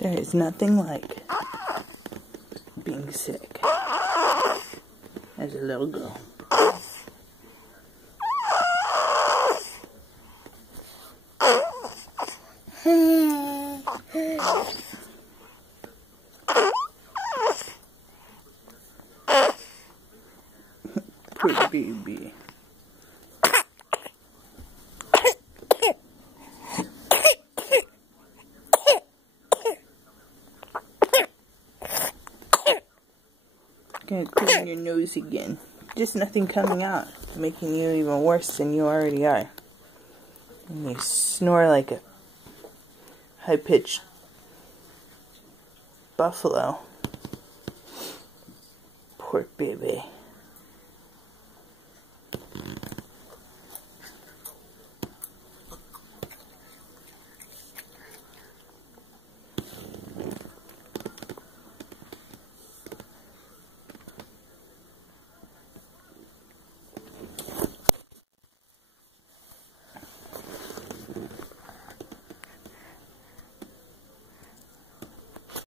There is nothing like being sick as a little girl. Poor baby. Gonna clean your nose again. Just nothing coming out, making you even worse than you already are. And you snore like a high-pitched buffalo. Poor baby.